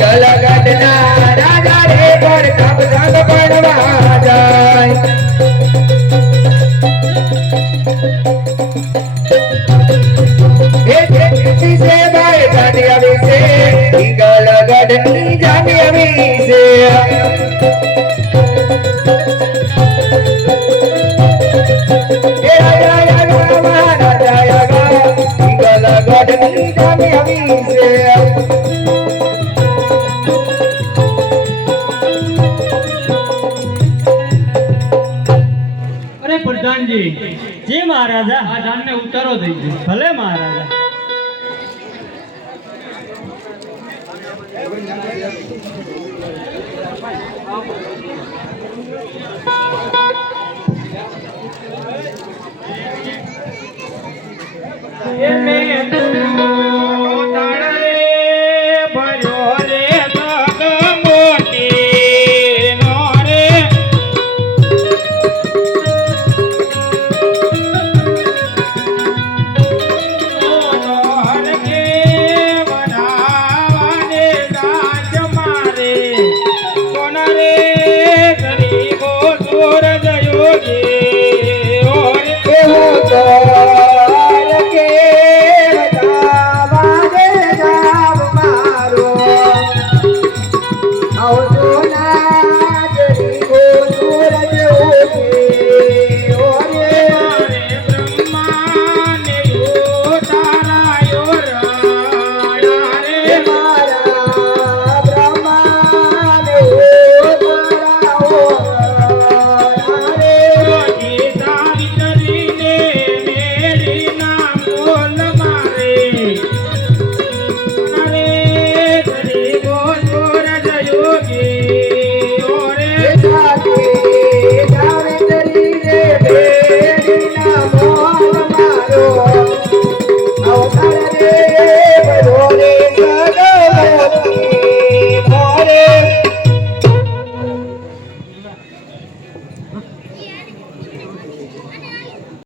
ગલગઢના રાજા રે પર કબ સંગ પડવા જાય से भाई जानी अभी से गलगढ़नी जानी अभी से महाराजा गलगढ़नी जानी अभी से अरे प्रधान जी जी महाराजा आ जान ने उतारो दीजिए भले महाराजा ये